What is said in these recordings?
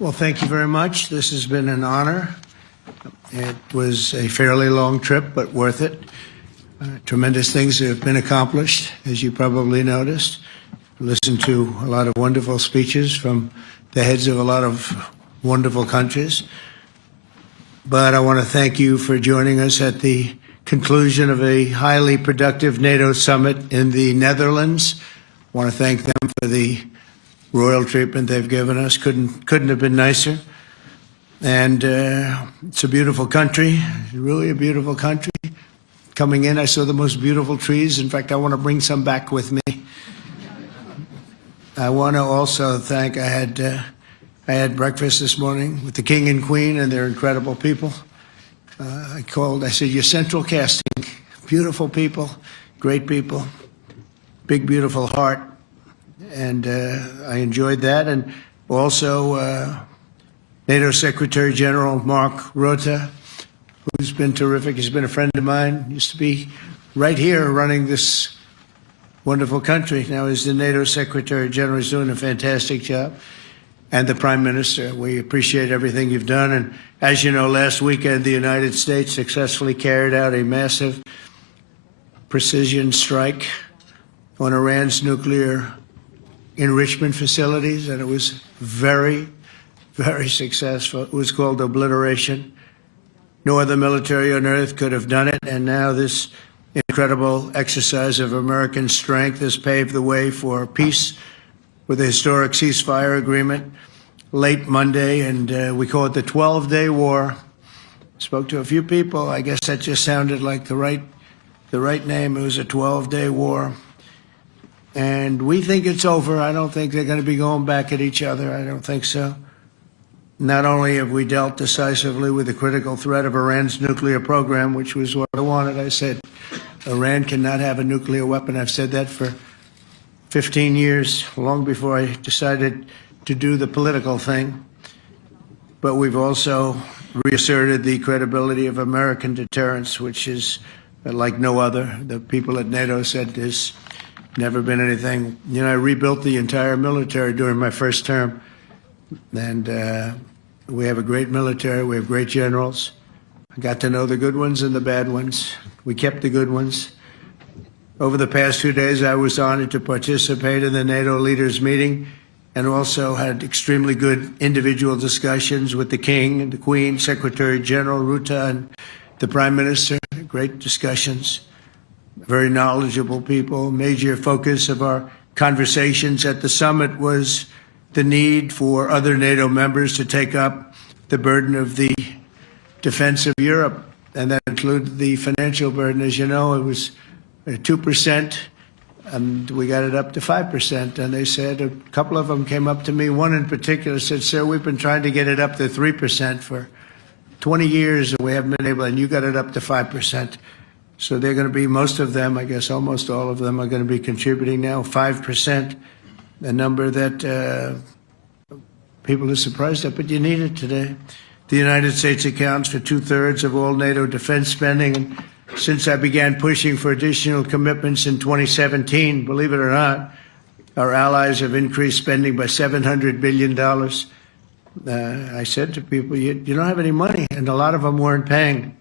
Well, thank you very much. This has been an honor. It was a fairly long trip, but worth it. Tremendous things have been accomplished, as you probably noticed. Listened to a lot of wonderful speeches from the heads of a lot of wonderful countries. But I want to thank you for joining us at the conclusion of a highly productive NATO summit in the Netherlands. I want to thank them for the royal treatment they've given us. Couldn't have been nicer. And it's a beautiful country, really a beautiful country. Coming in, I saw the most beautiful trees. In fact, I want to bring some back with me. I want to also thank, I had breakfast this morning with the King and Queen, and they're incredible people. I said, you're central casting. Beautiful people, great people, big, beautiful heart. And I enjoyed that. And also NATO Secretary General Mark Rutte, who's been terrific. He's been a friend of mine. Used to be right here running this wonderful country. Now he's the NATO Secretary General. He's doing a fantastic job. And the Prime Minister, we appreciate everything you've done. And as you know, last weekend, the United States successfully carried out a massive precision strike on Iran's nuclear enrichment facilities, and it was very, very successful. It was called obliteration. No other military on earth could have done it, and now this incredible exercise of American strength has paved the way for peace with a historic ceasefire agreement late Monday, and we call it the 12-day war. Spoke to a few people. I guess that just sounded like the right name. It was a 12-day war. And we think it's over. I don't think they're going to be going back at each other. I don't think so. Not only have we dealt decisively with the critical threat of Iran's nuclear program, which was what I wanted. I said, Iran cannot have a nuclear weapon. I've said that for 15 years, long before I decided to do the political thing. But we've also reasserted the credibility of American deterrence, which is like no other. The people at NATO said there's never been anything. You know, I rebuilt the entire military during my first term. And we have a great military. We have great generals. I got to know the good ones and the bad ones. We kept the good ones. Over the past 2 days, I was honored to participate in the NATO leaders meeting and also had extremely good individual discussions with the King and the Queen, Secretary General Rutte, and the Prime Minister. Great discussions. Very knowledgeable people. Major focus of our conversations at the summit was the need for other NATO members to take up the burden of the defense of Europe, and that included the financial burden. As you know, it was 2%, and we got it up to 5%. And they said, a couple of them came up to me. One in particular said, sir, we've been trying to get it up to 3% for 20 years, and we haven't been able, and you got it up to 5%. So they're going to be, most of them, I guess almost all of them, are going to be contributing now 5%, a number that people are surprised at, but you need it today. The United States accounts for 2/3 of all NATO defense spending. And since I began pushing for additional commitments in 2017, believe it or not, our allies have increased spending by $700 billion. I said to people, you don't have any money, and a lot of them weren't paying.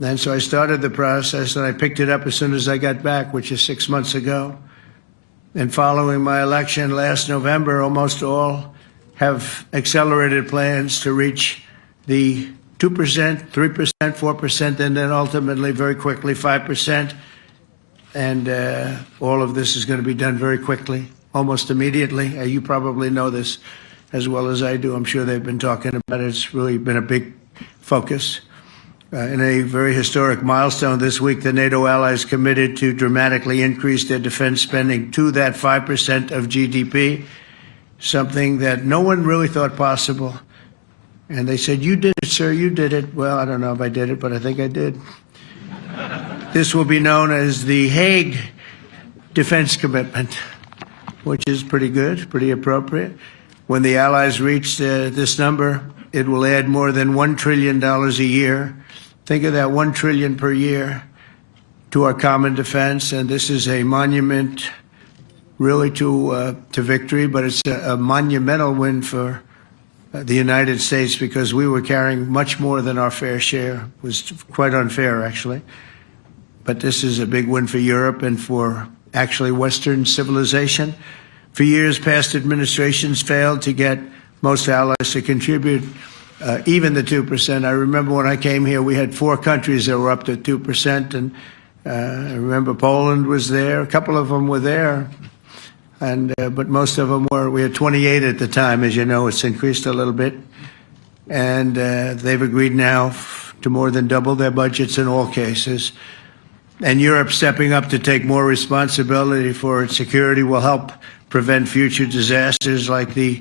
And so I started the process, and I picked it up as soon as I got back, which is 6 months ago. And following my election last November, almost all have accelerated plans to reach the 2%, 3%, 4%, and then ultimately, very quickly, 5%. And all of this is going to be done very quickly, almost immediately. You probably know this as well as I do. I'm sure they've been talking about it. It's really been a big focus. In a very historic milestone this week, the NATO allies committed to dramatically increase their defense spending to that 5% of GDP, something that no one really thought possible. And they said, you did it, sir, you did it. Well, I don't know if I did it, but I think I did. This will be known as the Hague Defense Commitment, which is pretty good, pretty appropriate. When the allies reach this number, it will add more than $1 trillion a year. Think of that, $1 trillion per year to our common defense. And this is a monument really to victory, but it's a monumental win for the United States, because we were carrying much more than our fair share. It was quite unfair, actually. But this is a big win for Europe and for actually Western civilization. For years, past administrations failed to get most allies to contribute even the 2%. I remember when I came here, we had 4 countries that were up to 2%, and I remember Poland was there. A couple of them were there, and but most of them were. We had 28 at the time. As you know, it's increased a little bit, and they've agreed now to more than double their budgets in all cases. And Europe stepping up to take more responsibility for its security will help prevent future disasters like the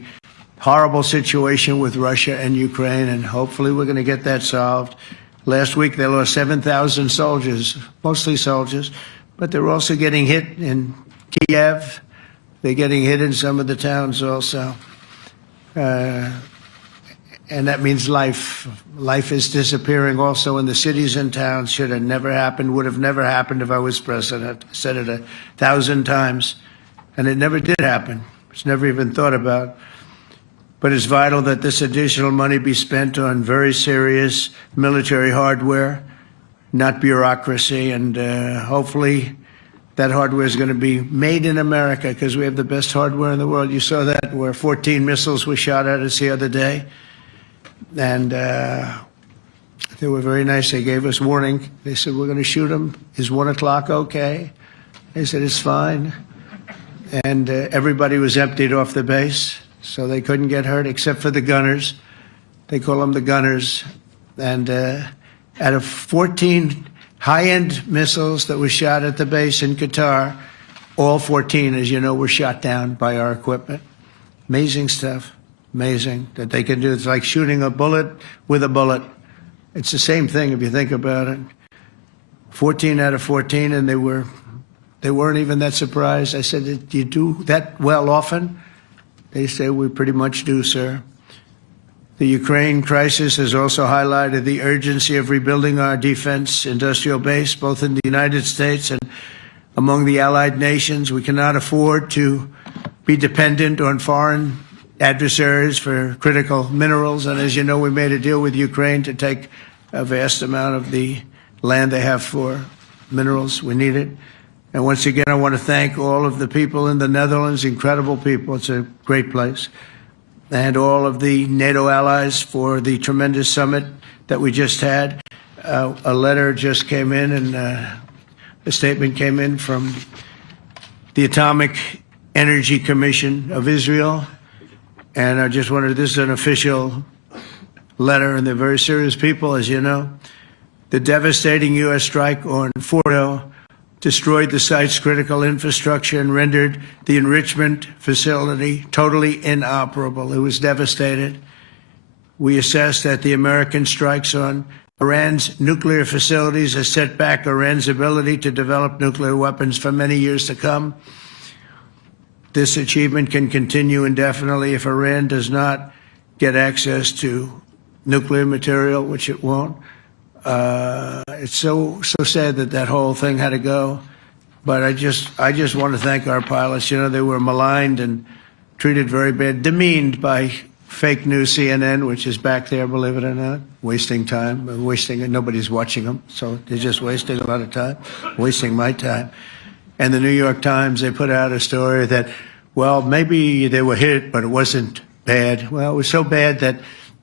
horrible situation with Russia and Ukraine, and hopefully we're going to get that solved. Last week they lost 7,000 soldiers, mostly soldiers, but they're also getting hit in Kiev. They're getting hit in some of the towns also. And that means life. Life is disappearing also in the cities and towns. Should have never happened, would have never happened if I was president. I said it 1,000 times, and it never did happen. It's never even thought about. But it's vital that this additional money be spent on very serious military hardware, not bureaucracy. And hopefully that hardware is going to be made in America, because we have the best hardware in the world. You saw that, where 14 missiles were shot at us the other day. And they were very nice. They gave us warning. They said, we're going to shoot them. Is 1 o'clock okay? They said, it's fine. And everybody was emptied off the base, so they couldn't get hurt except for the gunners. They call them the gunners. And out of 14 high-end missiles that were shot at the base in Qatar, all 14, as you know, were shot down by our equipment. Amazing stuff. Amazing that they can do. It's like shooting a bullet with a bullet. It's the same thing if you think about it. 14 out of 14, and they weren't even that surprised. I said, do you do that well often? They say, we pretty much do, sir. The Ukraine crisis has also highlighted the urgency of rebuilding our defense industrial base, both in the United States and among the allied nations. We cannot afford to be dependent on foreign adversaries for critical minerals. And as you know, we made a deal with Ukraine to take a vast amount of the land they have for minerals. We need it. And once again, I want to thank all of the people in the Netherlands, incredible people. It's a great place. And all of the NATO allies for the tremendous summit that we just had. A letter just came in, and a statement came in from the Atomic Energy Commission of Israel. And I just wanted, this is an official letter, and they're very serious people, as you know. The devastating U.S. strike on Fordo destroyed the site's critical infrastructure and rendered the enrichment facility totally inoperable. It was devastated. We assess that the American strikes on Iran's nuclear facilities has set back Iran's ability to develop nuclear weapons for many years to come. This achievement can continue indefinitely if Iran does not get access to nuclear material, which it won't. It's so sad that that whole thing had to go. But I just want to thank our pilots. You know, they were maligned and treated very bad, demeaned by fake news CNN, which is back there, believe it or not, wasting time, wasting it. Nobody's watching them, so they're just wasting a lot of time, wasting my time. And the New York Times, they put out a story that, well, maybe they were hit, but it wasn't bad. Well, it was so bad that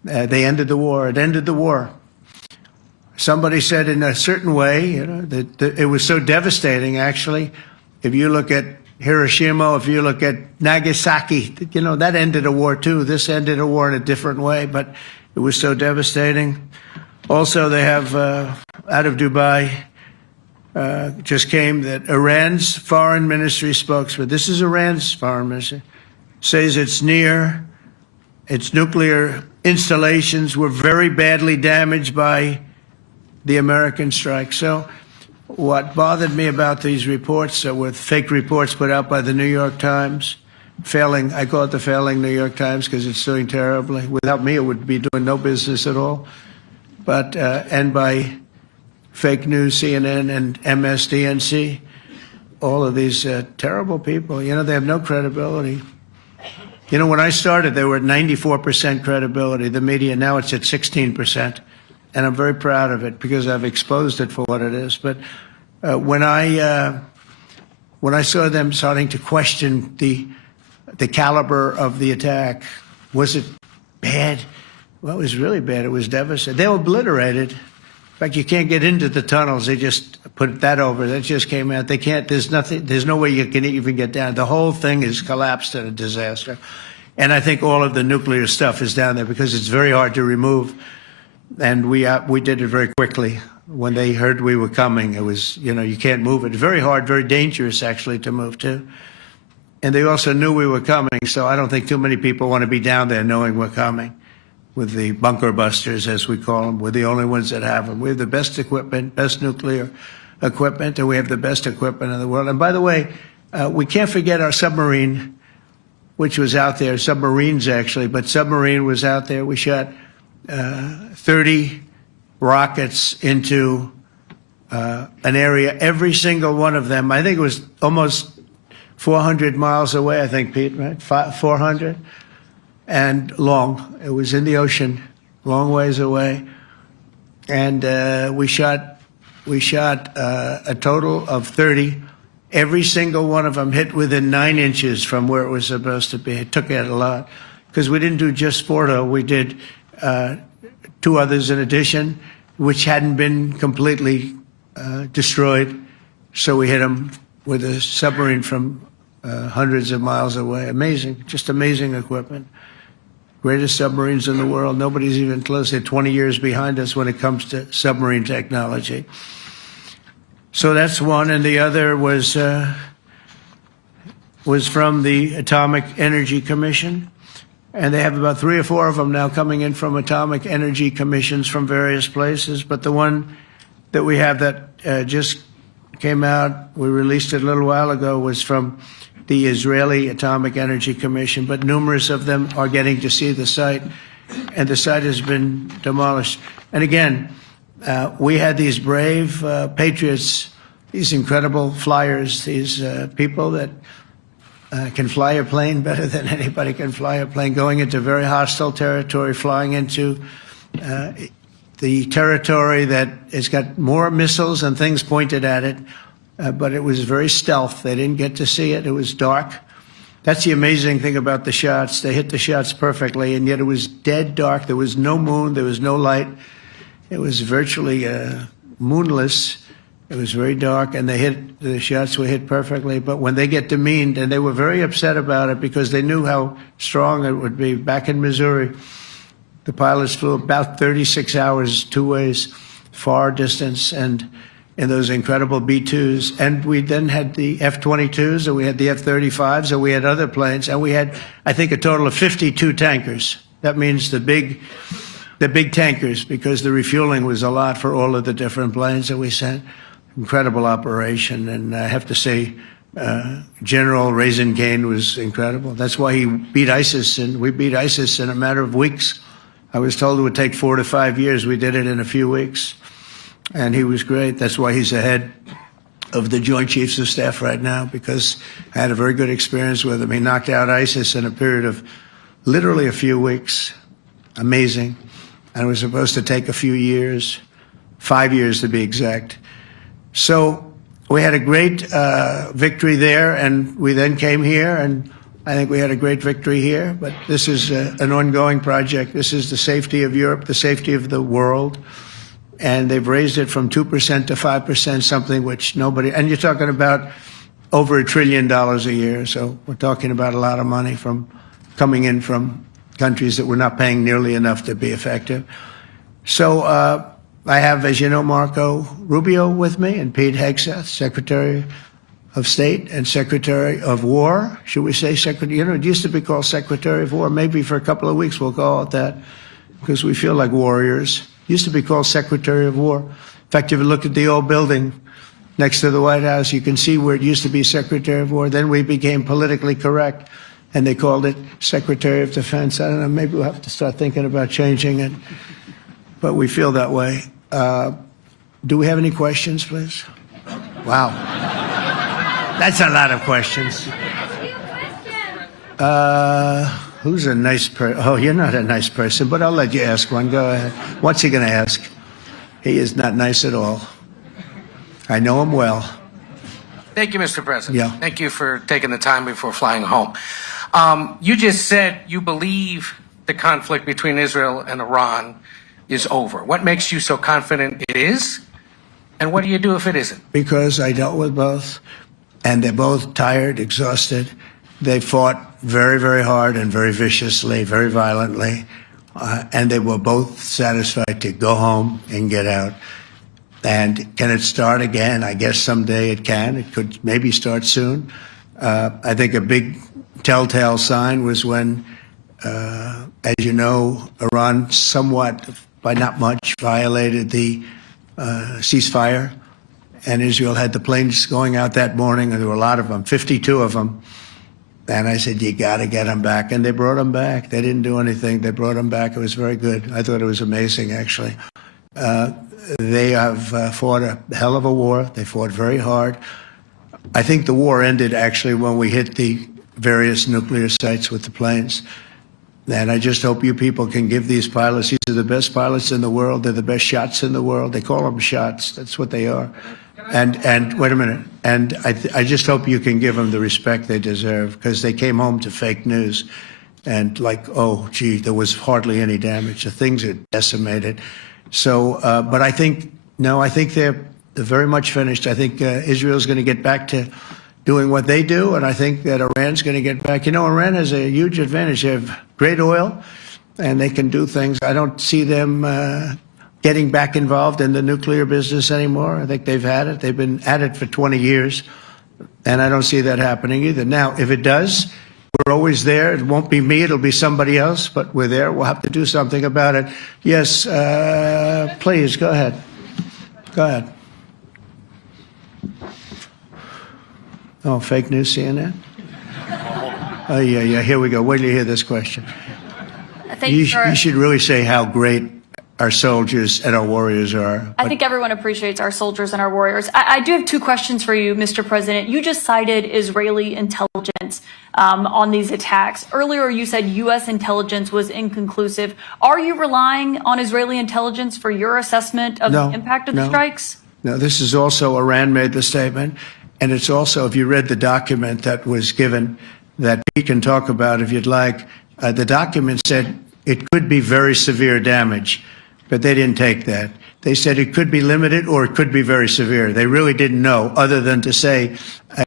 they ended the war. It ended the war. Somebody said in a certain way, you know, that it was so devastating, actually. If you look at Hiroshima, if you look at Nagasaki, you know, that ended a war too. This ended a war in a different way, but it was so devastating. Also, they have, out of Dubai, just came that Iran's foreign ministry spokesman, this is Iran's foreign ministry, says its nuclear installations were very badly damaged by the American strike. So what bothered me about these reports with fake reports put out by the New York Times, failing, I call it the failing New York Times because it's doing terribly. Without me, it would be doing no business at all. But, and by fake news, CNN and MSDNC, all of these terrible people, you know, they have no credibility. You know, when I started, they were at 94% credibility, the media. Now it's at 16%. And I'm very proud of it because I've exposed it for what it is. But when I saw them starting to question the caliber of the attack, was it bad? Well, it was really bad. It was devastating. They were obliterated. In fact, you can't get into the tunnels. They just put that over. That just came out. They can't, there's nothing, there's no way you can even get down. The whole thing is collapsed in a disaster. And I think all of the nuclear stuff is down there because it's very hard to remove. And we did it very quickly. When they heard we were coming, it was, you know, you can't move it. Very hard, very dangerous, actually, to move to. And they also knew we were coming, so I don't think too many people want to be down there knowing we're coming. With the bunker busters, as we call them, we're the only ones that have them. We have the best equipment, best nuclear equipment, and we have the best equipment in the world. And by the way, we can't forget our submarine, which was out there, submarines actually, but submarine was out there. We shot 30 rockets into an area, every single one of them. I think it was almost 400 miles away, I think, Pete, right? 400? And long. It was in the ocean, long ways away. And we shot a total of 30. Every single one of them hit within 9 inches from where it was supposed to be. It took out a lot because we didn't do just Fordo. We did 2 others in addition, which hadn't been completely destroyed. So we hit them with a submarine from hundreds of miles away. Amazing, just amazing equipment. Greatest submarines in the world. Nobody's even close. They're 20 years behind us when it comes to submarine technology. So that's one, and the other was from the Atomic Energy Commission, and they have about 3 or 4 of them now coming in from atomic energy commissions from various places. But the one that we have that just came out, we released it a little while ago, was from the Israeli Atomic Energy Commission, but numerous of them are getting to see the site, and the site has been demolished. And again, we had these brave patriots, these incredible flyers, these people that can fly a plane better than anybody can fly a plane, going into very hostile territory, flying into the territory that has got more missiles and things pointed at it. But it was very stealth. They didn't get to see it. It was dark. That's the amazing thing about the shots. They hit the shots perfectly, and yet it was dead dark. There was no moon. There was no light. It was virtually moonless. It was very dark, and the shots were hit perfectly. But when they get demeaned, and they were very upset about it because they knew how strong it would be. Back in Missouri, the pilots flew about 36 hours, 2 ways, far distance, and in those incredible B-2s. And we then had the F-22s, and we had the F-35s, and we had other planes, and we had, I think, a total of 52 tankers. That means the big tankers, because the refueling was a lot for all of the different planes that we sent. Incredible operation, and I have to say, General Raisin Cain was incredible. That's why he beat ISIS, and we beat ISIS in a matter of weeks. I was told it would take 4 to 5 years. We did it in a few weeks. And he was great. That's why he's the head of the Joint Chiefs of Staff right now, because I had a very good experience with him. He knocked out ISIS in a period of literally a few weeks. Amazing. And it was supposed to take a few years, 5 years to be exact. So we had a great victory there, and we then came here, and I think we had a great victory here. But this is an ongoing project. This is the safety of Europe, the safety of the world. And they've raised it from 2% to 5%, something which nobody, and you're talking about over $1 trillion a year. So we're talking about a lot of money from coming in from countries that we're not paying nearly enough to be effective. So I have, as you know, Marco Rubio with me, and Pete Hegseth, Secretary of State and Secretary of War. Should we say Secretary? You know, it used to be called Secretary of War. Maybe for a couple of weeks we'll call it that, because we feel like warriors. Used to be called Secretary of War. In fact, if you look at the old building next to the White House, you can see where it used to be Secretary of War. Then we became politically correct, and they called it Secretary of Defense. I don't know, maybe we'll have to start thinking about changing it, but we feel that way. Do we have any questions, please? Wow. That's a lot of questions. Who's a nice person? Oh, you're not a nice person, but I'll let you ask one. Go ahead. What's he going to ask? He is not nice at all. I know him well. Thank you, Mr. President. Yeah. Thank you for taking the time before flying home. You just said you believe the conflict between Israel and Iran is over. What makes you so confident it is? And what do you do if it isn't? Because I dealt with both, and they're both tired, exhausted. They fought very, very hard and very viciously, very violently, and they were both satisfied to go home and get out. And can it start again? I guess someday it can. It could maybe start soon. I think a big telltale sign was when, as you know, Iran somewhat, by not much, violated the ceasefire, and Israel had the planes going out that morning, and there were a lot of them, 52 of them. And I said, you got to get them back. And they brought them back. They didn't do anything. They brought them back. It was very good. I thought it was amazing, actually. They have fought a hell of a war. They fought very hard. I think the war ended, actually, when we hit the various nuclear sites with the planes. And I just hope you people can give these pilots, these are the best pilots in the world. They're the best shots in the world. They call them shots. That's what they are. And wait a minute. And I just hope you can give them the respect they deserve, because they came home to fake news. And like, oh, gee, there was hardly any damage. The things are decimated. So, but I think, no, I think they're very much finished. I think Israel's going to get back to doing what they do, and I think that Iran's going to get back. You know, Iran has a huge advantage. They have great oil, and they can do things. I don't see them getting back involved in the nuclear business anymore. I think they've had it. They've been at it for 20 years, and I don't see that happening either. Now, if it does, we're always there. It won't be me. It'll be somebody else, but we're there. We'll have to do something about it. Yes, please, go ahead. Go ahead. Oh, fake news, CNN? Oh, yeah, here we go. Wait till you hear this question. You should really say how great our soldiers and our warriors are. I think everyone appreciates our soldiers and our warriors. I do have two questions for you, Mr. President. You just cited Israeli intelligence on these attacks. Earlier, you said U.S. intelligence was inconclusive. Are you relying on Israeli intelligence for your assessment of the impact of the strikes? No, this is also, Iran made the statement. And it's also, if you read the document that was given, that Pete can talk about if you'd like, the document said it could be very severe damage, but they didn't take that. They said it could be limited or it could be very severe. They really didn't know, other than to say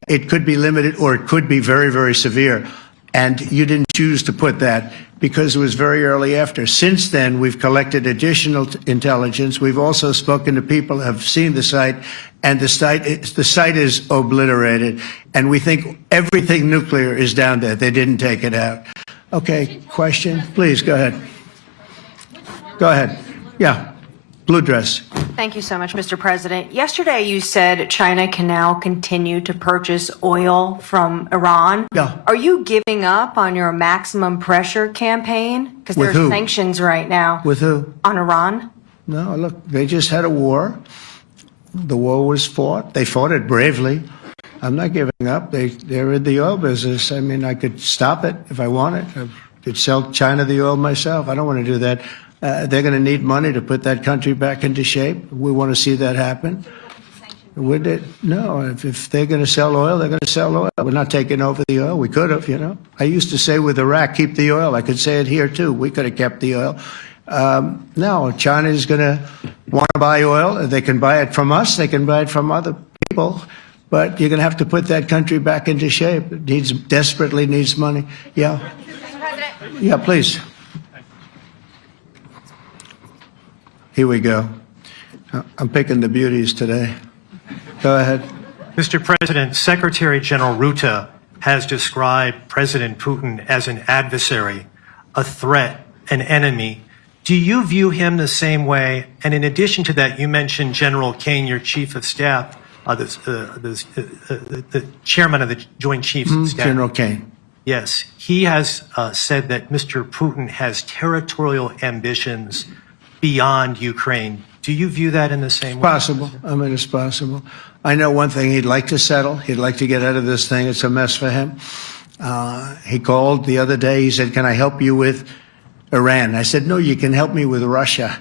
it could be limited or it could be very, very severe. And you didn't choose to put that because it was very early after. Since then, we've collected additional intelligence. We've also spoken to people who have seen the site, and the site is obliterated. And we think everything nuclear is down there. They didn't take it out. Okay, question? Please, go ahead. Go ahead. Yeah. Blue dress. Thank you so much, Mr. President. Yesterday, you said China can now continue to purchase oil from Iran. Yeah. Are you giving up on your maximum pressure campaign? Because there are sanctions right now. With who? On Iran. No, look, they just had a war. The war was fought. They fought it bravely. I'm not giving up. They're in the oil business. I mean, I could stop it if I wanted. I could sell China the oil myself. I don't want to do that. They're going to need money to put that country back into shape. We want to see that happen. Would it? No, if they're going to sell oil, they're going to sell oil. We're not taking over the oil. We could have, you know. I used to say with Iraq, keep the oil. I could say it here, too. We could have kept the oil. No, China is going to want to buy oil. They can buy it from us. They can buy it from other people. But you're going to have to put that country back into shape. It desperately needs money. Yeah. Mr. President. Yeah, please. Here we go. I'm picking the beauties today. Go ahead. Mr. President, Secretary General Rutte has described President Putin as an adversary, a threat, an enemy. Do you view him the same way? And in addition to that, you mentioned General Kane, your chief of staff, the chairman of the Joint Chiefs of Staff. General Kane. Yes. He has said that Mr. Putin has territorial ambitions beyond Ukraine. Do you view that in the same way? Possible. I mean, it's possible. I know one thing. He'd like to settle. He'd like to get out of this thing. It's a mess for him. He called the other day. He said, "Can I help you with Iran?" I said, "No, you can help me with Russia."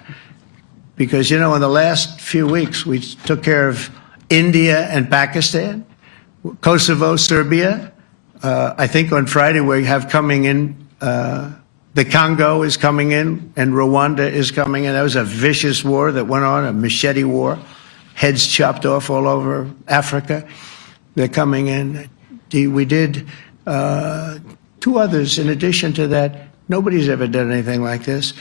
Because, in the last few weeks, we took care of India and Pakistan, Kosovo, Serbia. I think on Friday we have coming in, the Congo is coming in, and Rwanda is coming in. That was a vicious war that went on, a machete war, heads chopped off all over Africa. They're coming in. We did 2 others in addition to that. Nobody's ever done anything like this.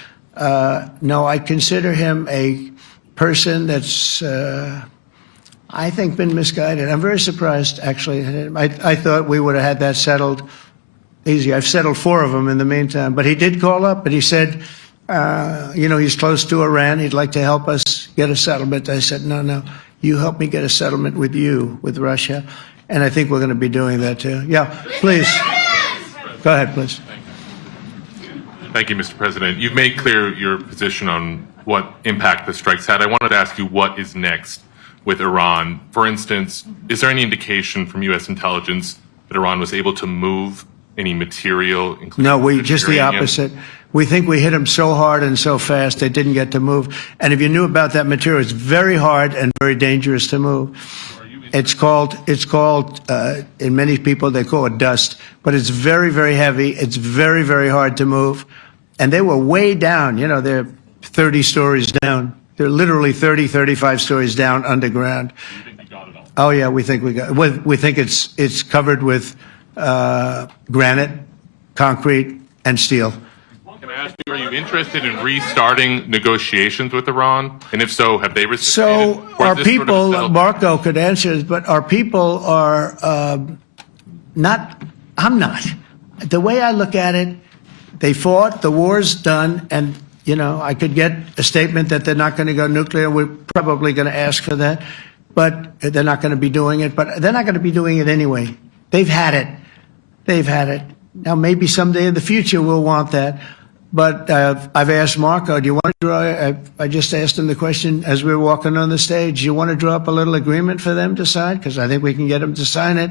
No, I consider him a person that's, I think, been misguided. I'm very surprised, actually. I thought we would have had that settled easy. I've settled 4 of them in the meantime. But he did call up, and he said, he's close to Iran. He'd like to help us get a settlement. I said, no, you help me get a settlement with Russia. And I think we're going to be doing that, too. Yeah, please. Go ahead, please. Thank you, Mr. President. You've made clear your position on what impact the strikes had. I wanted to ask you what is next with Iran. For instance, is there any indication from U.S. intelligence that Iran was able to move any material? No, just the opposite. We think we hit them so hard and so fast they didn't get to move. And if you knew about that material, it's very hard and very dangerous to move. It's called, in many people, they call it dust, but it's very, very heavy. It's very, very hard to move. And they were way down, they're 30 stories down. They're literally 30, 35 stories down underground. You think you got it all? Oh, yeah, we think we got it. We think it's covered with granite, concrete, and steel. Can I ask you, are you interested in restarting negotiations with Iran? And if so, have they reciprocated? So Or is our this sort of people, settled? Marco could answer this, but our people are not, I'm not. The way I look at it, they fought, the war's done, and, I could get a statement that they're not going to go nuclear. We're probably going to ask for that, but they're not going to be doing it. But they're not going to be doing it anyway. They've had it. They've had it. Now, maybe someday in the future we'll want that. But I've asked Marco, do you want to draw, I just asked him the question as we were walking on the stage, do you want to draw up a little agreement for them to sign? Because I think we can get them to sign it.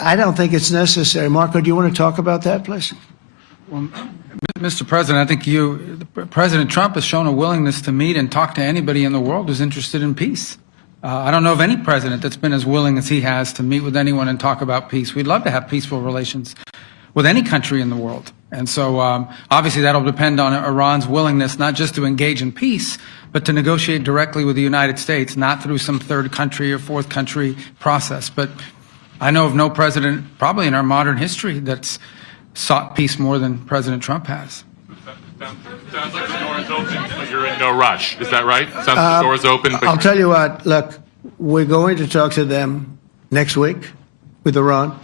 I don't think it's necessary. Marco, do you want to talk about that, please? Well, Mr. President, I think President Trump has shown a willingness to meet and talk to anybody in the world who's interested in peace. I don't know of any president that's been as willing as he has to meet with anyone and talk about peace. We'd love to have peaceful relations with any country in the world. And so obviously that'll depend on Iran's willingness not just to engage in peace, but to negotiate directly with the United States, not through some third country or fourth country process. But I know of no president, probably in our modern history, that's sought peace more than President Trump has. Sounds like the door is open, but you're in no rush. Is that right? Sounds like the door is open. But I'll tell you what, look, we're going to talk to them next week with Iran.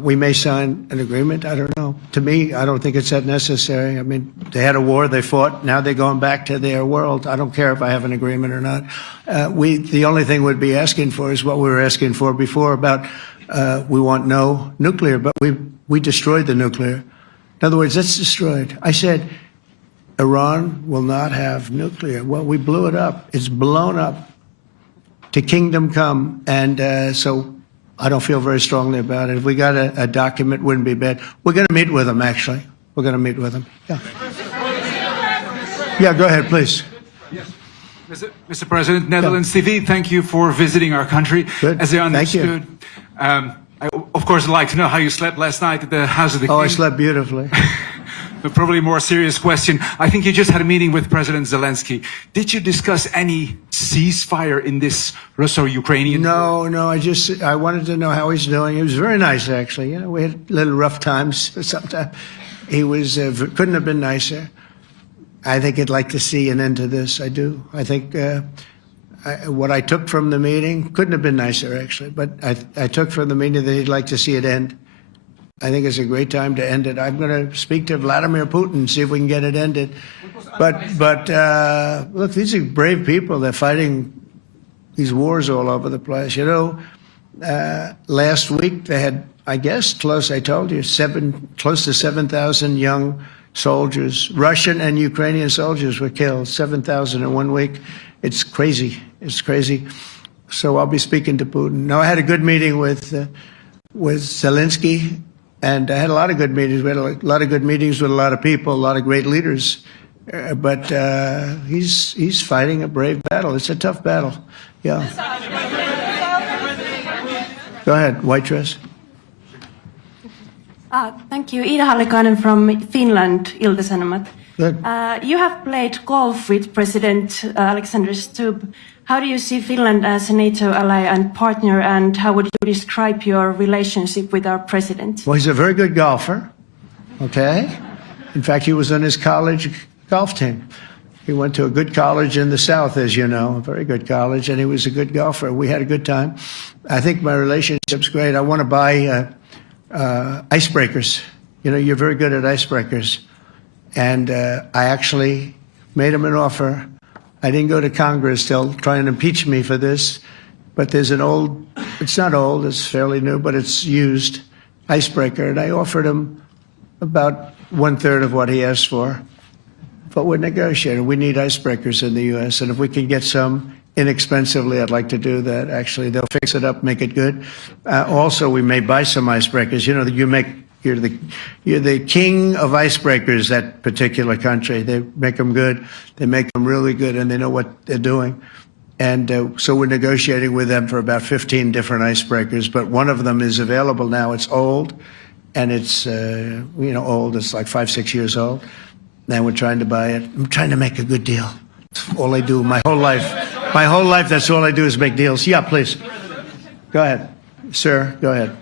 We may sign an agreement. I don't know. To me, I don't think it's that necessary. I mean, they had a war, they fought. Now they're going back to their world. I don't care if I have an agreement or not. The only thing we'd be asking for is what we were asking for before about we want no nuclear, but we destroyed the nuclear. In other words, that's destroyed. I said Iran will not have nuclear. Well, we blew it up. It's blown up to kingdom come. And so I don't feel very strongly about it. If we got a document, wouldn't be bad. We're going to meet with them, actually. We're going to meet with them. Yeah. Yeah, go ahead, please. Yes. Mr. President, Netherlands TV, thank you for visiting our country. Good. As I Thank you. understood, I, of course, would like to know how you slept last night at the House of the King. Oh, I slept beautifully. But probably a more serious question. I think you just had a meeting with President Zelensky. Did you discuss any ceasefire in this Russo-Ukrainian? No, I wanted to know how he's doing. He was very nice, actually. We had little rough times sometimes. He was couldn't have been nicer. I think he'd like to see an end to this. I do. I think what I took from the meeting couldn't have been nicer, actually. But I took from the meeting that he'd like to see it end. I think it's a great time to end it. I'm going to speak to Vladimir Putin and see if we can get it ended. But look, these are brave people. They're fighting these wars all over the place. Last week they had, I guess, I told you, close to 7,000 young soldiers, Russian and Ukrainian soldiers were killed, 7,000 in 1 week. It's crazy. It's crazy. So I'll be speaking to Putin. No, I had a good meeting with with Zelensky, and I had a lot of good meetings. We had a lot of good meetings with a lot of people, a lot of great leaders. But he's fighting a brave battle. It's a tough battle. Yeah. Go ahead, white dress. Thank you. Ida Hallikainen from Finland, Ilta-Sanomat. Good. You have played golf with President Alexander Stubb. How do you see Finland as a NATO ally and partner, and how would you describe your relationship with our president? Well, he's a very good golfer, okay? In fact, he was on his college golf team. He went to a good college in the South, as you know, a very good college, and he was a good golfer. We had a good time. I think my relationship's great. I want to buy icebreakers. You know, you're very good at icebreakers. And I actually made him an offer. I didn't go to Congress. They'll try and impeach me for this. But there's an old, it's not old, it's fairly new, but it's used icebreaker. And I offered him about 1/3 of what he asked for. But we're negotiating. We need icebreakers in the U.S. And if we can get some inexpensively, I'd like to do that. Actually, they'll fix it up, make it good. Also, we may buy some icebreakers. You know, you're the king of icebreakers, that particular country. They make them good. They make them really good, and they know what they're doing. And so we're negotiating with them for about 15 different icebreakers. But one of them is available now. It's old, and it's, old. It's like 5-6 years old. And we're trying to buy it. I'm trying to make a good deal. That's all I do my whole life. My whole life, that's all I do is make deals. Yeah, please. Go ahead. Sir, go ahead.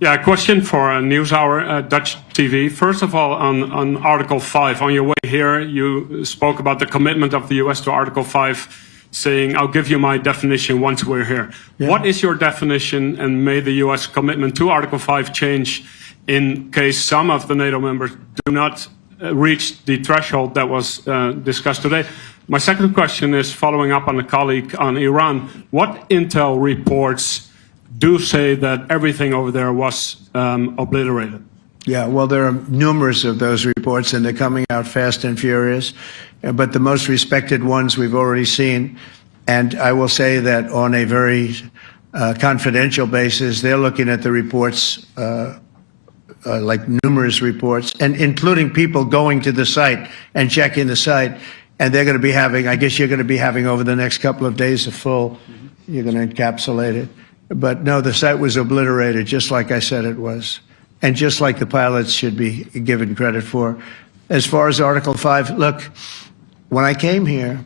Yeah, a question for NewsHour, Dutch TV. First of all, on Article 5, on your way here, you spoke about the commitment of the U.S. to Article 5, saying, I'll give you my definition once we're here. Yeah. What is your definition, and may the U.S. commitment to Article 5 change in case some of the NATO members do not reach the threshold that was discussed today? My second question is following up on the colleague on Iran. What intel reports do say that everything over there was obliterated? Yeah, well, there are numerous of those reports, and they're coming out fast and furious. But the most respected ones we've already seen. And I will say that on a very confidential basis, they're looking at the reports, like numerous reports, and including people going to the site and checking the site. And they're going to be having, I guess you're going to be having over the next couple of days a full, you're going to encapsulate it. But no, the site was obliterated, just like I said it was. And just like the pilots should be given credit for. As far as Article 5, look, when I came here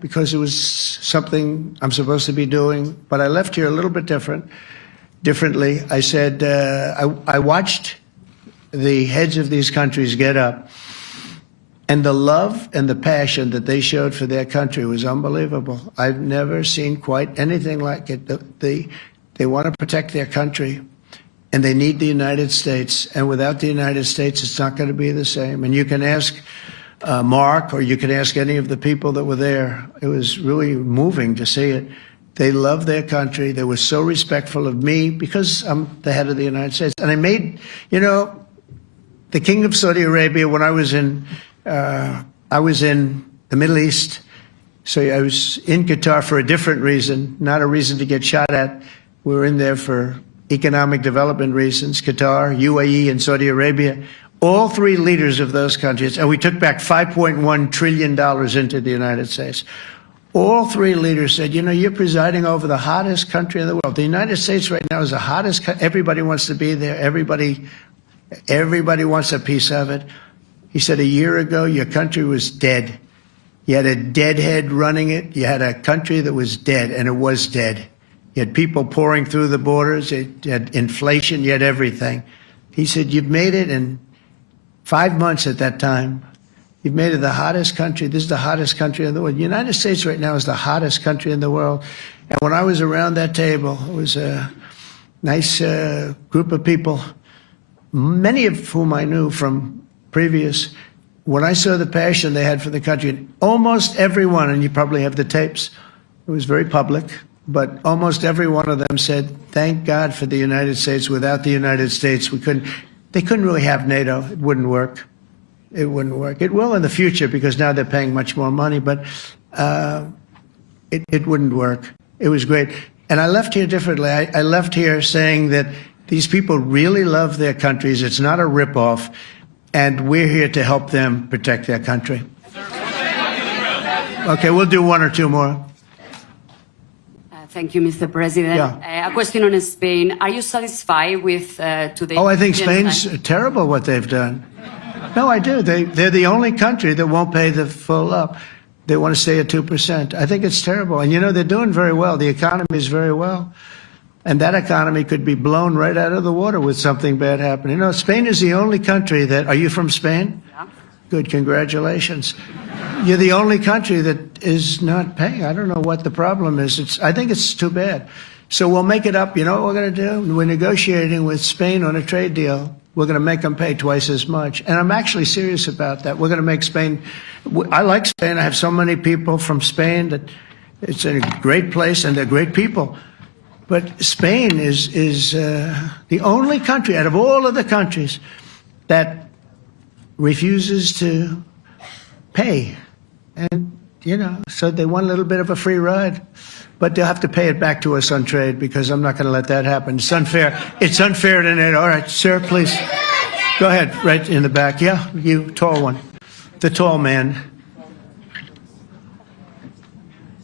because it was something I'm supposed to be doing, but I left here a little bit differently. I said, I watched the heads of these countries get up, and the love and the passion that they showed for their country was unbelievable. I've never seen quite anything like it. They want to protect their country, and they need the United States. And without the United States, it's not going to be the same. And you can ask Mark, or you can ask any of the people that were there. It was really moving to see it. They love their country. They were so respectful of me because I'm the head of the United States. And I made, the King of Saudi Arabia, when I was in the Middle East. So I was in Qatar for a different reason, not a reason to get shot at. We were in there for economic development reasons, Qatar, UAE, and Saudi Arabia. All three leaders of those countries, and we took back $5.1 trillion into the United States. All three leaders said, you're presiding over the hottest country in the world. The United States right now is the hottest. Everybody wants to be there. Everybody wants a piece of it. He said, a year ago, your country was dead. You had a deadhead running it. You had a country that was dead, and it was dead. You had people pouring through the borders. You had inflation. You had everything. He said, you've made it in 5 months at that time. You've made it the hottest country. This is the hottest country in the world. The United States right now is the hottest country in the world. And when I was around that table, it was a nice group of people, many of whom I knew from previous. When I saw the passion they had for the country, almost everyone, and you probably have the tapes, it was very public, but almost every one of them said, thank God for the United States. Without the United States, they couldn't really have NATO. It wouldn't work. It wouldn't work. It will in the future because now they're paying much more money. But It wouldn't work. It was great. And I left here differently. I left here saying that these people really love their countries. It's not a ripoff. And we're here to help them protect their country. Okay, we'll do one or two more. Thank you, Mr. President. Yeah. A question on Spain. Are you satisfied with today? Oh, I think Spain's terrible what they've done. No, I do. They're the only country that won't pay the full up. They want to stay at 2%. I think it's terrible. And, you know, they're doing very well. The economy is very well. And that economy could be blown right out of the water with something bad happening. You know, Spain is the only country that... Are you from Spain? Yeah. Good, congratulations. You're the only country that is not paying. I don't know what the problem is. I think it's too bad. So we'll make it up. You know what we're going to do? We're negotiating with Spain on a trade deal. We're going to make them pay twice as much. And I'm actually serious about that. We're going to make Spain... I like Spain. I have so many people from Spain that it's a great place and they're great people. But Spain is the only country out of all of the countries that refuses to pay. And, you know, so they want a little bit of a free ride. But they'll have to pay it back to us on trade because I'm not going to let that happen. It's unfair. It's unfair to NATO. All right, sir, please. Go ahead, right in the back. Yeah, you, tall one. The tall man.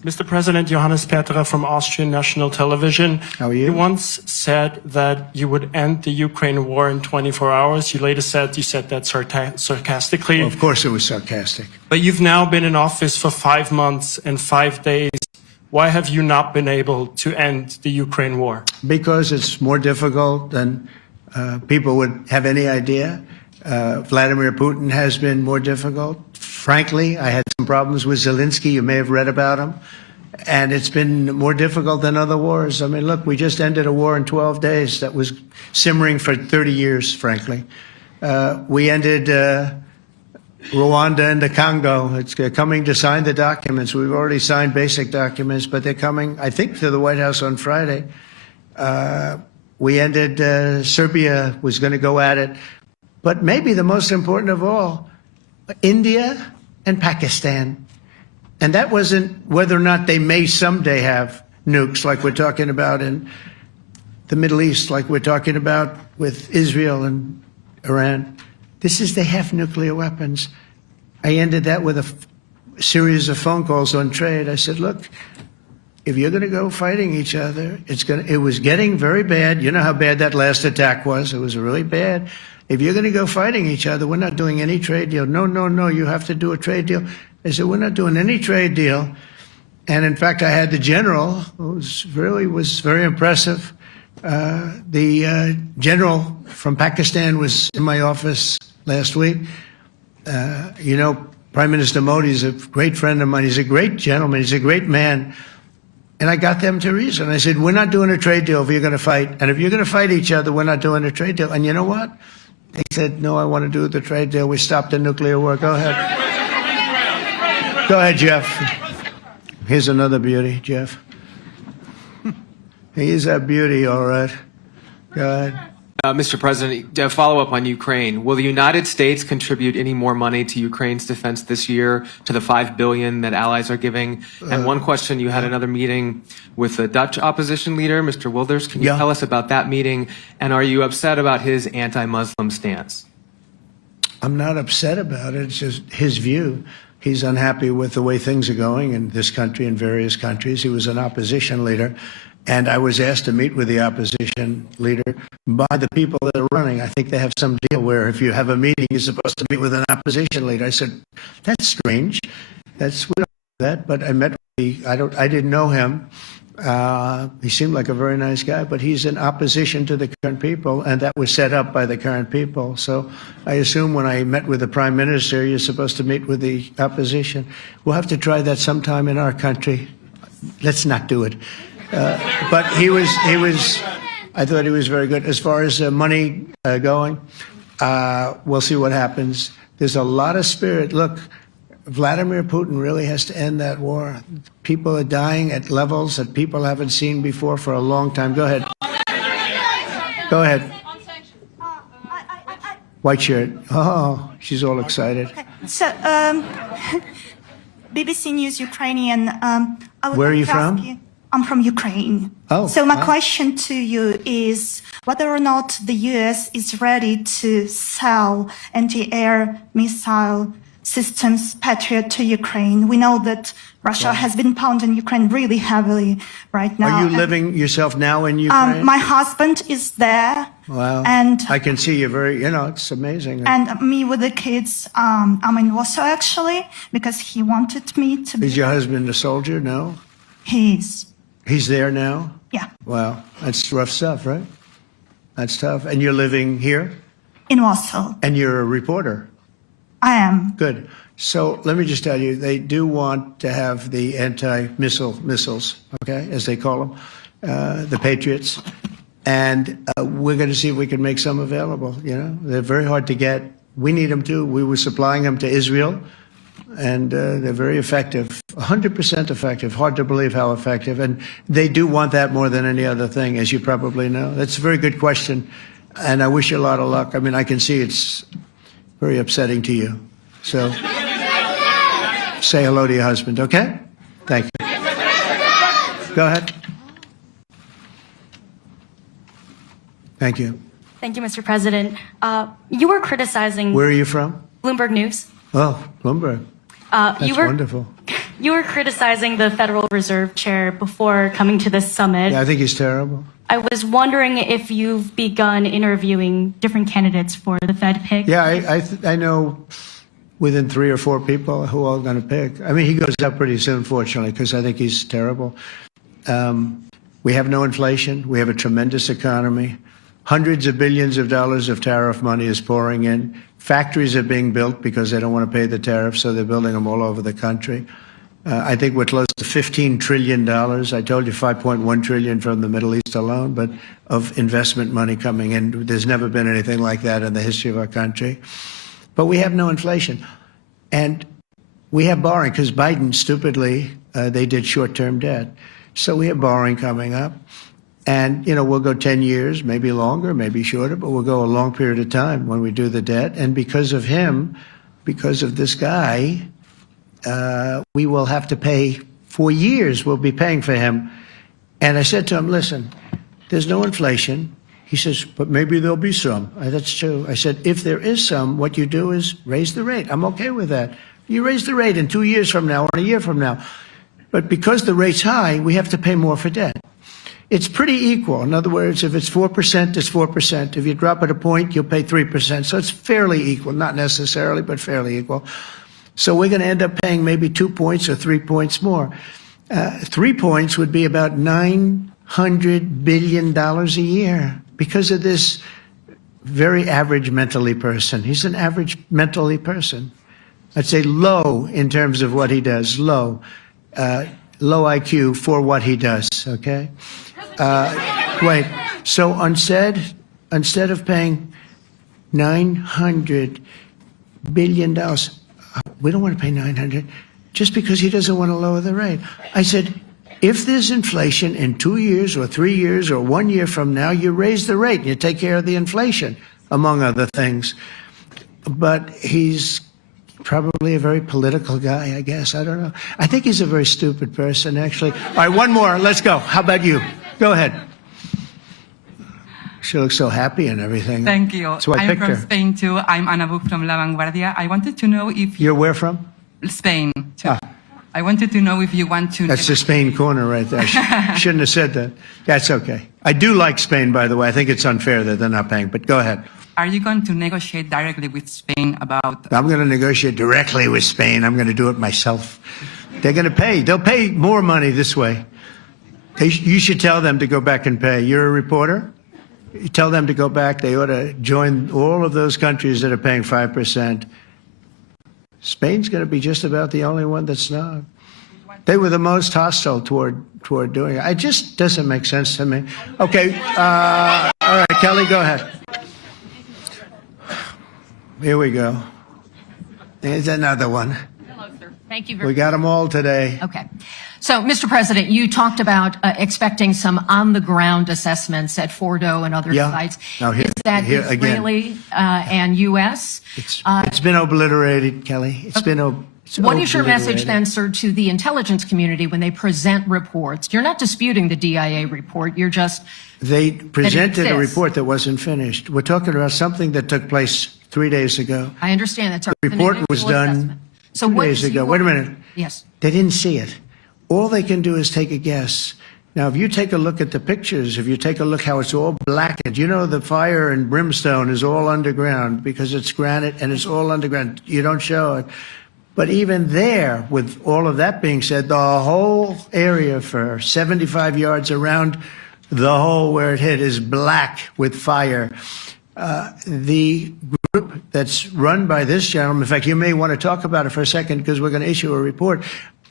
Mr. President, Johannes Petra from Austrian National Television. How are you? You once said that you would end the Ukraine war in 24 hours. You later said that sarcastically. Well, of course it was sarcastic. But you've now been in office for 5 months and 5 days. Why have you not been able to end the Ukraine war? Because it's more difficult than people would have any idea. Vladimir Putin has been more difficult. Frankly, I had some problems with Zelensky. You may have read about him. And it's been more difficult than other wars. I mean, look, we just ended a war in 12 days that was simmering for 30 years, frankly. We ended Rwanda and the Congo. It's coming to sign the documents. We've already signed basic documents, but they're coming, I think, to the White House on Friday. We ended Serbia was going to go at it. But maybe the most important of all, India and Pakistan. And that wasn't whether or not they may someday have nukes like we're talking about in the Middle East, like we're talking about with Israel and Iran. This is they have nuclear weapons. I ended that with a series of phone calls on trade. I said, look, if you're going to go fighting each other, it was getting very bad. You know how bad that last attack was. It was really bad. If you're going to go fighting each other, we're not doing any trade deal. No, no, no, you have to do a trade deal. I said, we're not doing any trade deal. And in fact, I had the general, who was very impressive. The general from Pakistan was in my office last week. You know, Prime Minister Modi is a great friend of mine. He's a great gentleman. He's a great man. And I got them to reason. I said, we're not doing a trade deal if you're going to fight. And if you're going to fight each other, we're not doing a trade deal. And you know what? They said, no, I want to do the trade deal. We stopped the nuclear war. Go ahead. Go ahead, Jeff. Here's another beauty, Jeff. He's a beauty, all right. Go ahead. Mr. President, to follow up on Ukraine, will the United States contribute any more money to Ukraine's defense this year to the $5 billion that allies are giving? And one question, you had another meeting with the Dutch opposition leader, Mr. Wilders. Can you tell us about that meeting? And are you upset about his anti-Muslim stance? I'm not upset about it. It's just his view. He's unhappy with the way things are going in this country and various countries. He was an opposition leader. And I was asked to meet with the opposition leader by the people that are running. I think they have some deal where if you have a meeting, you're supposed to meet with an opposition leader. I said, that's strange. We don't do that. But I met with I didn't know him. He seemed like a very nice guy, but he's in opposition to the current people, and that was set up by the current people. So I assume when I met with the Prime Minister, you're supposed to meet with the opposition. We'll have to try that sometime in our country. Let's not do it. But I thought he was very good. As far as money going, we'll see what happens. There's a lot of spirit. Look, Vladimir Putin really has to end that war. People are dying at levels that people haven't seen before for a long time. Go ahead. Go ahead. White shirt. Oh, she's all excited. So, BBC News Ukrainian. I would Where are like you to ask from? you- I'm from Ukraine. Oh, So my wow. question to you is whether or not the US is ready to sell anti-air missile systems Patriot to Ukraine. We know that Russia has been pounding Ukraine really heavily right now. Are you And, living yourself now in Ukraine? my husband is there. Wow. And I can see you very, it's amazing. and me with the kids. I'm in Warsaw actually because he wanted me to be. Is your husband a soldier? No? He's He's there now? yeah Wow. That's rough stuff, right? That's tough. And you're living here? in Warsaw. And you're a reporter? I am. Good. So let me just tell you, they do want to have the missiles, okay, as they call them, the Patriots. And we're going to see if we can make some available, They're very hard to get. We need them too. We were supplying them to Israel, and they're very effective, 100% effective. Hard to believe how effective. And they do want that more than any other thing, as you probably know. That's a very good question, and I wish you a lot of luck. I mean, I can see it's very upsetting to you. So say hello to your husband, okay? Thank you. Go ahead. Thank you. Thank you, Mr. President. You were criticizing Where are you from? Bloomberg News. Oh, Bloomberg. That's You were wonderful. you were criticizing the Federal Reserve Chair before coming to this summit. Yeah, I think he's terrible. I was wondering if you've begun interviewing different candidates for the Fed pick. Yeah, I know within 3 or 4 people who are going to pick. I mean, he goes up pretty soon, fortunately, because I think he's terrible. We have no inflation. We have a tremendous economy. Hundreds of billions of dollars of tariff money is pouring in. Factories are being built because they don't want to pay the tariffs, so they're building them all over the country. I think we're close to $15 trillion. I told you $5.1 trillion from the Middle East alone, but of investment money coming in. There's never been anything like that in the history of our country. But we have no inflation. And we have borrowing because Biden, stupidly, they did short-term debt. So we have borrowing coming up. And, we'll go 10 years, maybe longer, maybe shorter, but we'll go a long period of time when we do the debt. And because of him, because of this guy, we will have to pay for years. We'll be paying for him. And I said to him, listen, there's no inflation. He says, but maybe there'll be some. That's true. I said, if there is some, what you do is raise the rate. I'm okay with that. You raise the rate in 2 years from now or a year from now. But because the rate's high, we have to pay more for debt. It's pretty equal. In other words, if it's 4%, it's 4%. If you drop it a point, you'll pay 3%. So it's fairly equal, not necessarily, but fairly equal. So we're going to end up paying maybe 2 points or 3 points more. 3 points would be about $900 billion a year because of this very average mentally person. He's an average mentally person. I'd say low in terms of what he does, low. Low IQ for what he does, okay? Wait, so instead of paying $900 billion, we don't want to pay 900 just because he doesn't want to lower the rate. I said, if there's inflation in 2 years or 3 years or 1 year from now, you raise the rate and you take care of the inflation, among other things. But he's probably a very political guy, I guess. I don't know. I think he's a very stupid person, actually. All right, one more. Let's go. How about you? Go ahead. She looks so happy and everything. Thank you. That's why I I'm picked from her. Spain too. I'm Ana Buch from La Vanguardia. I wanted to know if You're where from? Spain too. I wanted to know if you want to. That's the Spain corner right there. Shouldn't have said that. That's okay. I do like Spain, by the way. I think it's unfair that they're not paying, but go ahead. Are you going to negotiate directly with Spain about? I'm going to negotiate directly with Spain. I'm going to do it myself. They're going to pay. They'll pay more money this way. You should tell them to go back and pay. You're a reporter? You tell them to go back. They ought to join all of those countries that are paying 5%. Spain's going to be just about the only one that's not. They were the most hostile toward doing it. It just doesn't make sense to me. Okay. All right, Kelly, go ahead. Here we go. There's another one. Hello, sir. Thank you We very got them all today. Okay. So, Mr. President, you talked about expecting some on-the-ground assessments at Fordo and other sites. Now here, Is that here again. Israeli and U.S.? It's been obliterated, Kelly. It's What is your message obliterated. then, sir, to the intelligence community when they present reports? You're not disputing the DIA report. You're just They presented a exists. report that wasn't finished. We're talking about something that took place 3 days ago. I understand that's The report was done So 2 what days is ago. your- Wait a minute. Yes. They didn't see it. All they can do is take a guess. Now, if you take a look at the pictures, if you take a look how it's all blackened, you know the fire and brimstone is all underground because it's granite and it's all underground. You don't show it. But even there, with all of that being said, the whole area for 75 yards around the hole where it hit is black with fire. The group that's run by this gentleman, in fact, you may want to talk about it for a second because we're going to issue a report.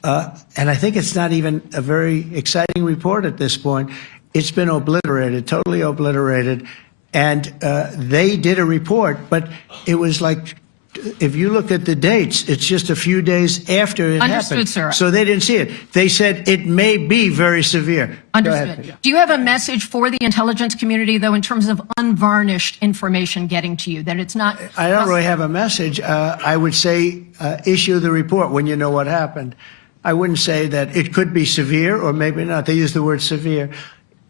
And I think it's not even a very exciting report at this point. It's been obliterated, totally obliterated. And they did a report, but it was like, if you look at the dates, it's just a few days after it Understood, happened. sir. So they didn't see it. They said it may be very severe. Go Understood. ahead. Do you have a message for the intelligence community, though, in terms of unvarnished information getting to you, that it's not... I don't really have a message. I would say issue the report when you know what happened. I wouldn't say that it could be severe or maybe not. They use the word severe.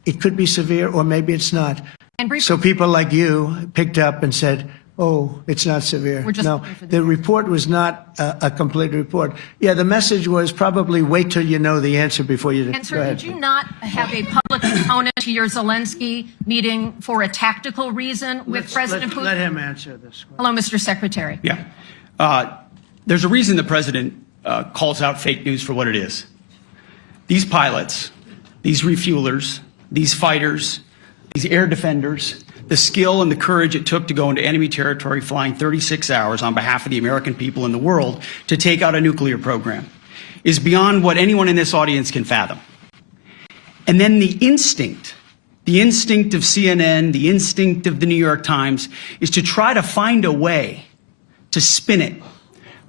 It could be severe or maybe it's not. And briefly- So people like you picked up and said, oh, it's not severe. We're just No, looking for the the report was not a complete report. Yeah, the message was probably wait till you know the answer before you... And Go sir, ahead. did you not have a public component to your Zelensky meeting for a tactical reason with President Putin? Let him answer this. Hello, Mr. Secretary. Yeah. There's a reason the president calls out fake news for what it is. These pilots, these refuelers, these fighters, these air defenders, the skill and the courage it took to go into enemy territory flying 36 hours on behalf of the American people and the world to take out a nuclear program is beyond what anyone in this audience can fathom. And then the instinct of CNN, the instinct of the New York Times is to try to find a way to spin it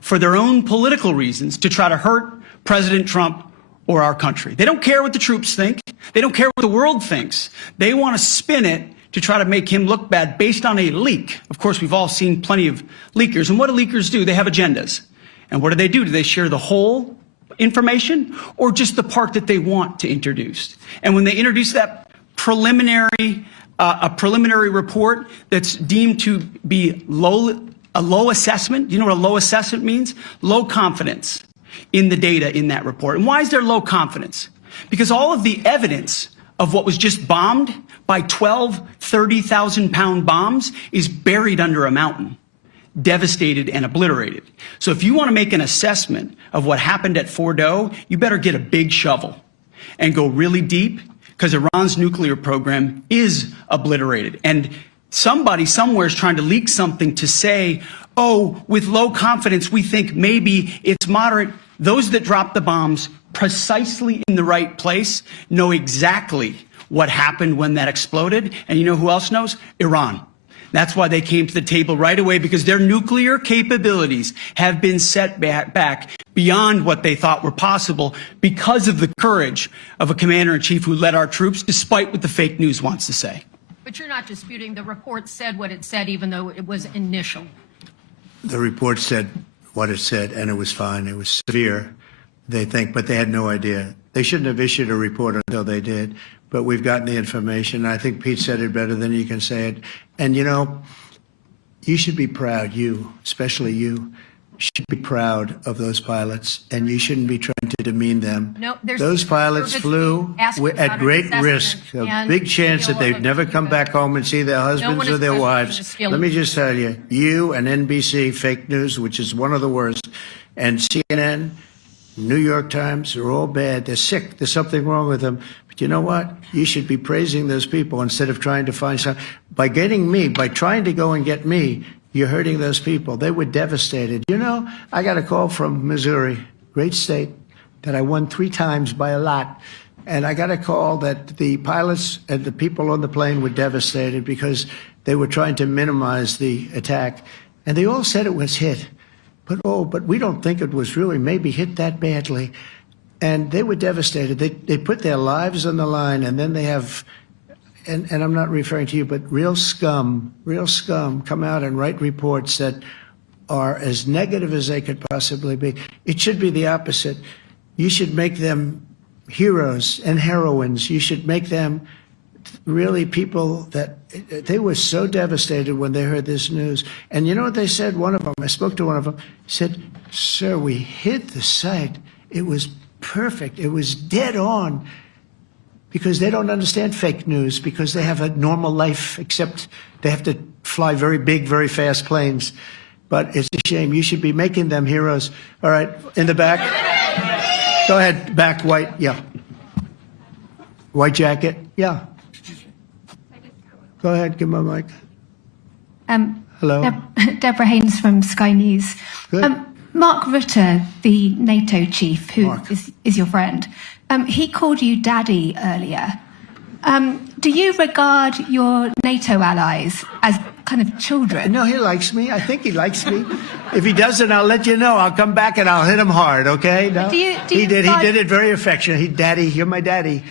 for their own political reasons to try to hurt President Trump or our country. They don't care what the troops think. They don't care what the world thinks. They want to spin it to try to make him look bad based on a leak. Of course, we've all seen plenty of leakers. And what do leakers do? They have agendas. And what do? Do they share the whole information or just the part that they want to introduce? And when they introduce that preliminary report that's deemed to be a low assessment, you know what a low assessment means? Low confidence in the data in that report. And why is there low confidence? Because all of the evidence of what was just bombed by 12 30,000-pound bombs is buried under a mountain, devastated and obliterated. So if you want to make an assessment of what happened at Fordo, you better get a big shovel and go really deep, because Iran's nuclear program is obliterated. And somebody somewhere is trying to leak something to say, oh, with low confidence, we think maybe it's moderate. Those that dropped the bombs precisely in the right place know exactly what happened when that exploded. And you know who else knows? Iran. That's why they came to the table right away, because their nuclear capabilities have been set back beyond what they thought were possible because of the courage of a commander-in-chief who led our troops, despite what the fake news wants to say. But you're not disputing the report said what it said, even though it was initial. The report said what it said, and it was fine. It was severe, they think, but they had no idea. They shouldn't have issued a report until they did. But we've gotten the information. I think Pete said it better than you can say it. And, you know, you should be proud, you, especially you, should be proud of those pilots, and you shouldn't be trying to demean them. No, there's those pilots flew at great risk, a big chance that they'd never come back home and see their husbands or their wives. Let me just tell you, you and NBC, fake news, which is one of the worst, and CNN, New York Times, are all bad. They're sick. There's something wrong with them. But you know what? You should be praising those people instead of trying to find some. By getting me, by trying to go and get me, you're hurting those people. They were devastated. You know, I got a call from Missouri, great state, that I won 3 times by a lot. And I got a call that the pilots and the people on the plane were devastated because they were trying to minimize the attack. And they all said it was hit. But we don't think it was really maybe hit that badly. And they were devastated. They put their lives on the line, and then they have, and I'm not referring to you, but real scum come out and write reports that are as negative as they could possibly be. It should be the opposite. You should make them heroes and heroines. You should make them really people that they were so devastated when they heard this news. And you know what they said? One of them, I spoke to one of them, said, "Sir, we hit the site. It was perfect. It was dead on." Because they don't understand fake news, because they have a normal life, except they have to fly very big, very fast planes. But it's a shame. You should be making them heroes. All right, in the back. Go ahead, back, white, yeah. White jacket, yeah. Go ahead, give my mic. Hello. Deborah Haynes from Sky News. Good. Mark Rutte, the NATO chief, who is your friend, he called you daddy earlier. Do you regard your NATO allies as kind of children? No, he likes me. I think he likes me. If he doesn't, I'll let you know. I'll come back and I'll hit him hard, okay? No? He did it very affectionate. Daddy, you're my daddy.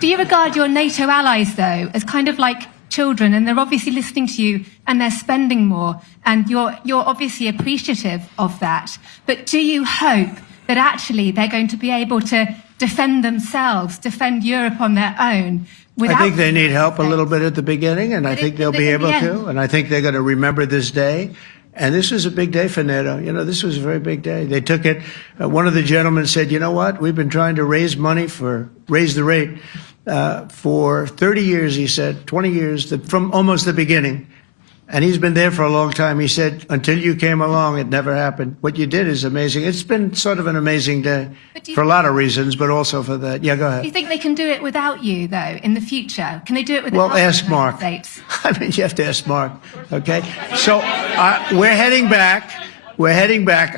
Do you regard your NATO allies, though, as kind of like children, and they're obviously listening to you and they're spending more, and you're obviously appreciative of that, but do you hope that actually they're going to be able to defend themselves, defend Europe on their own? I think they need help a little bit at the beginning, and I think they'll be able to, and I think they're going to remember this day. And this was a big day for NATO. You know, this was a very big day. They took it. One of the gentlemen said, "You know what? We've been trying to raise money raise the rate for 30 years," he said, 20 years, from almost the beginning. And he's been there for a long time. He said, "Until you came along, it never happened." What you did is amazing. It's been sort of an amazing day for a lot of reasons, but also for that. Yeah, go ahead. Do you think they can do it without you, though, in the future? Can they do it without Well, ask Mark. States? I mean, you have to ask Mark, okay? So we're heading back.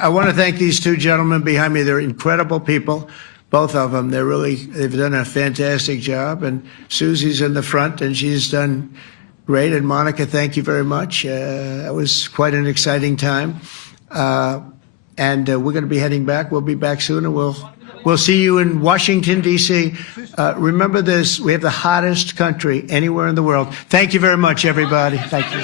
I want to thank these two gentlemen behind me. They're incredible people, both of them. They've done a fantastic job. And Susie's in the front, and she's done great. And Monica, thank you very much. That was quite an exciting time. And we're going to be heading back. We'll be back soon, and we'll see you in Washington, D.C. Remember this, we have the hottest country anywhere in the world. Thank you very much, everybody. Thank you.